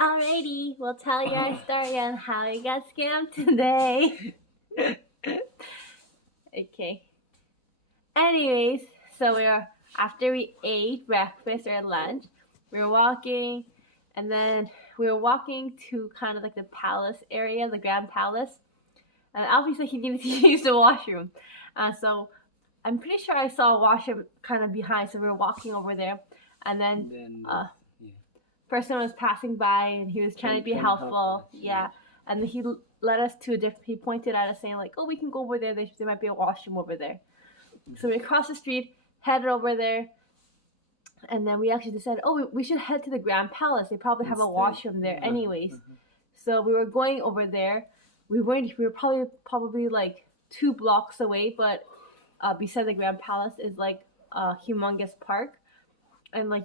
Alrighty, we'll tell you our story on how we got scammed today. Okay. Anyways, so after we ate breakfast or lunch, we were walking, and then we were walking to kind of like the palace area, the Grand Palace. And Alfie said he needed to use the washroom. So I'm pretty sure I saw a washroom kind of behind, so we were walking over there, and then person was passing by and he was trying to be helpful. Yeah. And then he led us to a different, he pointed at us saying like, oh, we can go over there. There might be a washroom over there. So we crossed the street, headed over there. And then we actually decided, oh, we should head to the Grand Palace. They probably have a washroom there anyways. So we were going over there. We were probably like 2 blocks away, but beside the Grand Palace is like a humongous park. And like,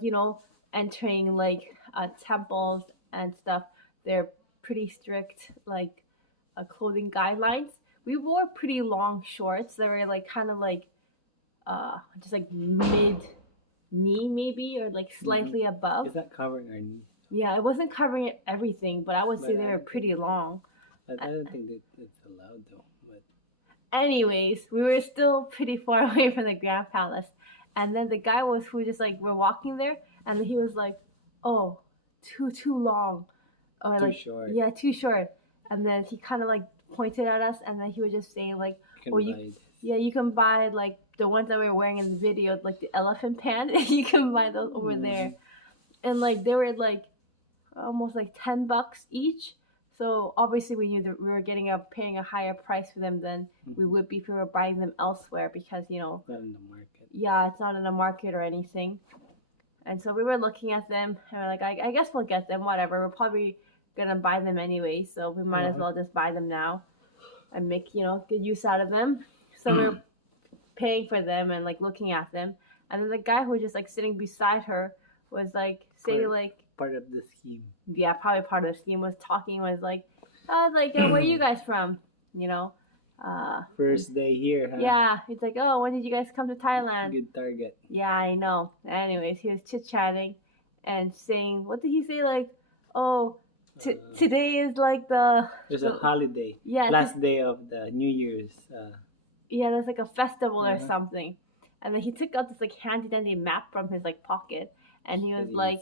entering like temples and stuff, they're pretty strict like clothing guidelines. We wore pretty long shorts that were like kind of like just like mid knee maybe, or like slightly above. Is that covering our knee? Yeah, it wasn't covering everything, but I would say they were pretty long. I don't think that it's allowed though. But anyways, we were still pretty far away from the Grand Palace, and then the guy who just like we're walking there, and he was like, oh, too long, or too like short. Yeah, too short. And then he kind of like pointed at us, and then he was just saying like, you can buy like the ones that we were wearing in the video, like the elephant pants. You can buy those over there, and like they were like almost like $10 each. So obviously we knew that we were paying a higher price for them than we would be if we were buying them elsewhere, because not in the market. Yeah, it's not in the market or anything. And so we were looking at them, and we're like, I guess we'll get them, whatever. We're probably gonna buy them anyway, so we might as well just buy them now and make, good use out of them. So we're paying for them and like looking at them. And then the guy who was just like sitting beside her was like saying like part of the scheme. Yeah, probably part of the scheme, was where are you guys from? First day here, huh? Yeah, he's like, oh, when did you guys come to Thailand? Good target. Yeah, I know. Anyways, he was chit-chatting and saying, what did he say? Like, oh, today is like there's a holiday. Yeah. Last day of the New Year's. Yeah, there's like a festival or something. And then he took out this like handy-dandy map from his like pocket, and he was like,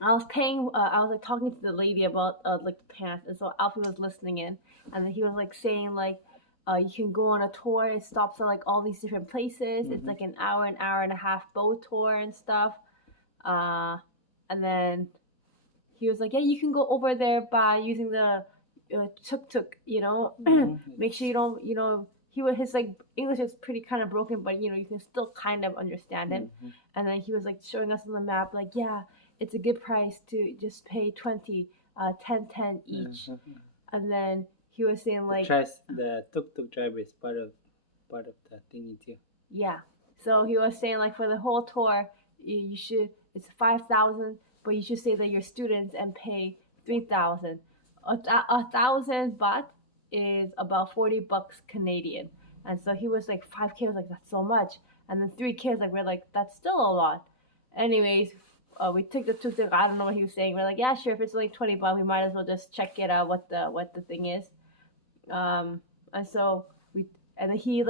I was like talking to the lady about like the pants, and so Alfie was listening in, and then he was like saying like, you can go on a tour. It stops at like all these different places. It's like an hour and a half boat tour and stuff. And then he was like, yeah, you can go over there by using the tuk-tuk, make sure you don't, his like English is pretty kind of broken, but you can still kind of understand him. And then he was like showing us on the map, like, yeah, it's a good price to just pay 20, 10 each. And then he was saying like, the tuk-tuk driver is part of the thingy too. Yeah. So he was saying like for the whole tour, it's 5,000, but you should say that you're students and pay 3,000. 1,000 baht is about $40 Canadian. And so he was like, 5K was like, that's so much. And then 3K was like, we're like, that's still a lot. Anyways, we took the tuk-tuk. I don't know what he was saying. We're like, yeah, sure. If it's like $20, we might as well just check it out what the thing is. And so then he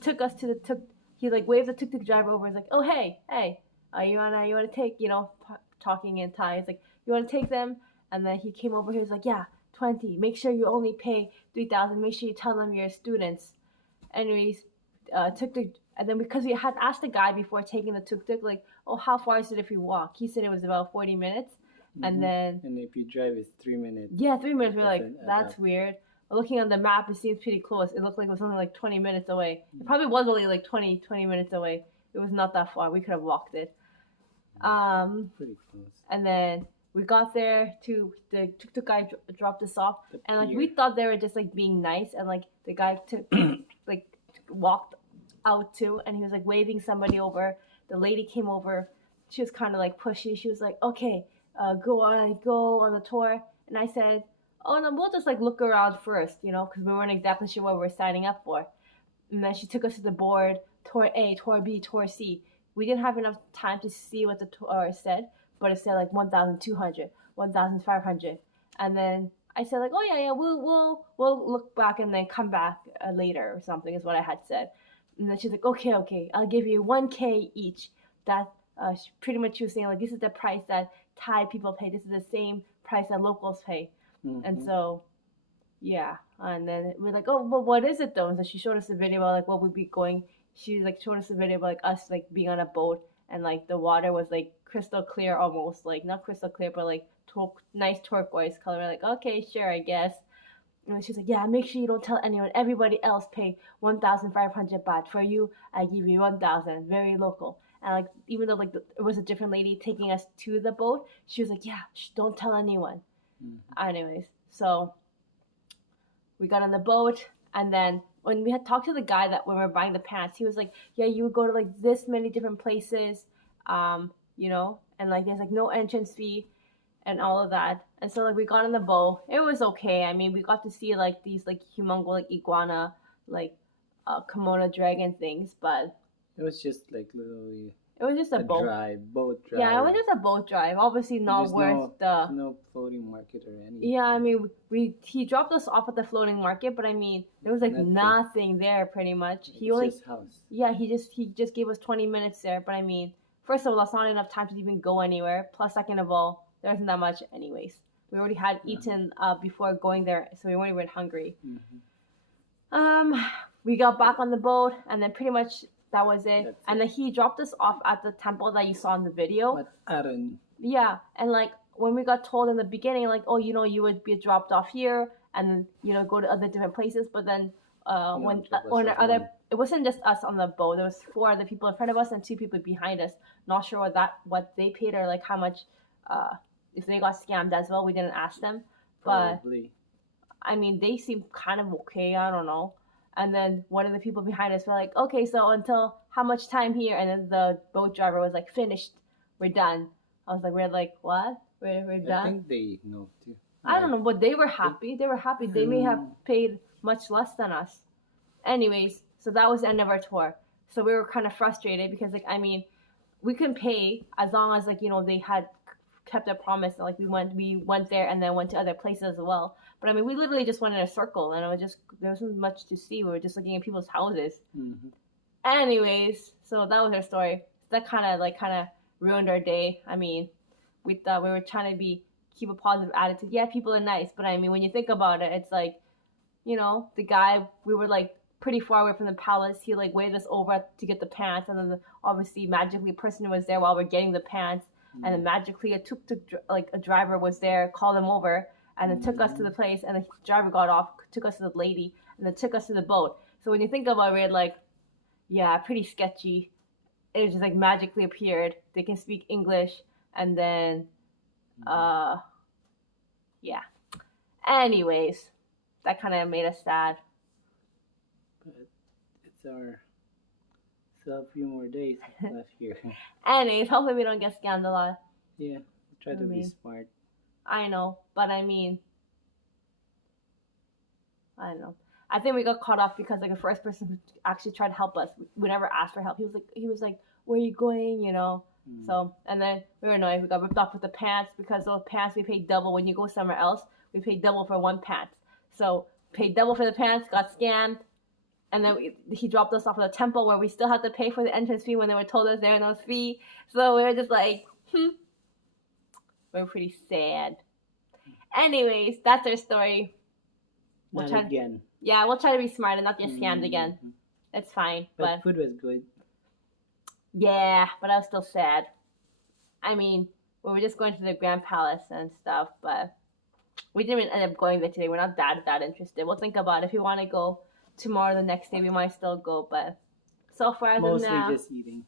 took us to the tuk. He like waved the tuk-tuk driver over. He's like, oh hey, you wanna take, talking in Thai. He's like, you wanna take them? And then he came over. He was like, yeah, 20. Make sure you only pay 3,000. Make sure you tell them you're students. Anyways, tuk-tuk. And then because we had asked the guy before taking the tuk-tuk, like, oh, how far is it if we walk? He said it was about 40 minutes. And if you drive, it's 3 minutes. Yeah, 3 minutes. We're like, that's weird. Looking on the map, it seems pretty close. It looked like it was only like 20 minutes away. It probably was only like 20 minutes away. It was not that far. We could have walked it. Pretty close. And then we got there to the tuk-tuk guy dropped us off, and like we thought they were just like being nice, and like the guy walked out too, and he was like waving somebody over. The lady came over. She was kind of like pushy. She was like, okay, go on the tour. And I said, oh no, we'll just like look around first, because we weren't exactly sure what we were signing up for. And then she took us to the board, tour A, tour B, tour C. We didn't have enough time to see what the tour said, but it said like 1,200. 1,500. And then I said like, oh yeah, we'll look back and then come back later or something is what I had said. And then she's like, okay, I'll give you 1K each. That pretty much she was saying like, this is the price that Thai people pay. This is the same price that locals pay. And so, yeah. And then we're like, oh, well, what is it though? And so she showed us a video about like what we'd be going. She like showed us a video about like us like being on a boat and like the water was like crystal clear almost, like not crystal clear but like nice turquoise color. We're like, okay, sure, I guess. And she's like, yeah, make sure you don't tell anyone. Everybody else pay 1,500 baht. For you, I give you 1,000. Very local. And like, even though like it was a different lady taking us to the boat, she was like, yeah, don't tell anyone. Anyways, so we got on the boat, and then when we had talked to the guy that when we were buying the pants, he was like, yeah, you would go to like this many different places, you know, and like there's like no entrance fee and all of that. And so like we got on the boat. It was okay. I mean, we got to see like these like humongous like iguana like Komodo dragon things, but it was just like literally it was just a boat drive. Yeah, it was just a boat drive. Obviously not worth no floating market or anything. Yeah, I mean he dropped us off at the floating market, but I mean there was like nothing there pretty much. He only just house. Yeah, he just gave us 20 minutes there, but I mean first of all that's not enough time to even go anywhere. Plus second of all, there wasn't that much anyways. We already had eaten before going there, so we weren't even hungry. We got back on the boat, and then pretty much that was it. And then he dropped us off at the temple that you saw in the video. But Aaron. Yeah, and like when we got told in the beginning, like, oh, you know, you would be dropped off here, and then you know go to other different places. But then it wasn't just us on the boat. There was 4 other people in front of us and 2 people behind us. Not sure what they paid or like how much. If they got scammed as well, we didn't ask them. But probably. I mean, they seemed kind of okay. I don't know. And then one of the people behind us were like, okay, so until how much time here? And then the boat driver was like, finished. We're done. I was like, we're like, what? We're done? I think they know too. I don't know, but they were happy. They were happy. They may have paid much less than us. Anyways, so that was the end of our tour. So we were kind of frustrated because, like, I mean, we couldn't pay as long as, like, you know, they had kept their promise. Like, we went there and then went to other places as well. But I mean, we literally just went in a circle, and it was just there wasn't much to see. We were just looking at people's houses. Anyways, so that was our story. That kind of ruined our day. I mean, we thought we were trying to keep a positive attitude. Yeah, people are nice, but I mean, when you think about it, it's like, you know, the guy, we were like pretty far away from the palace. He like waved us over to get the pants, and then obviously magically a person was there while we're getting the pants, and then magically a driver was there, called them over, and then took us to the place, and the driver got off, took us to the lady, and then took us to the boat. So when you think about it, like, yeah, pretty sketchy. It just like magically appeared. They can speak English, and then, yeah. Anyways, that kind of made us sad. But it's still a few more days left here. Anyways, hopefully we don't get scammed a lot. Yeah, try to be smart. I know, but I mean, I don't know. I think we got caught off because like the first person who actually tried to help us, we never asked for help. He was like, where are you going? You know. So and then we were annoyed. We got ripped off with the pants because those pants we paid double. When you go somewhere else, we paid double for one pants. So paid double for the pants, got scammed, and then he dropped us off at the temple where we still had to pay for the entrance fee when they were told us there was no fee. So we were just like, we were pretty sad. Anyways, that's our story. Not again. Yeah, we'll try to be smart and not get scammed again. It's fine. But food was good. Yeah, but I was still sad. I mean, we were just going to the Grand Palace and stuff, but we didn't end up going there today. We're not that interested. We'll think about it. If we want to go tomorrow, the next day, we might still go. But so far as of now, mostly just eating.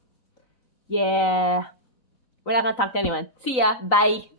Yeah. We're not going to talk to anyone. See ya. Bye.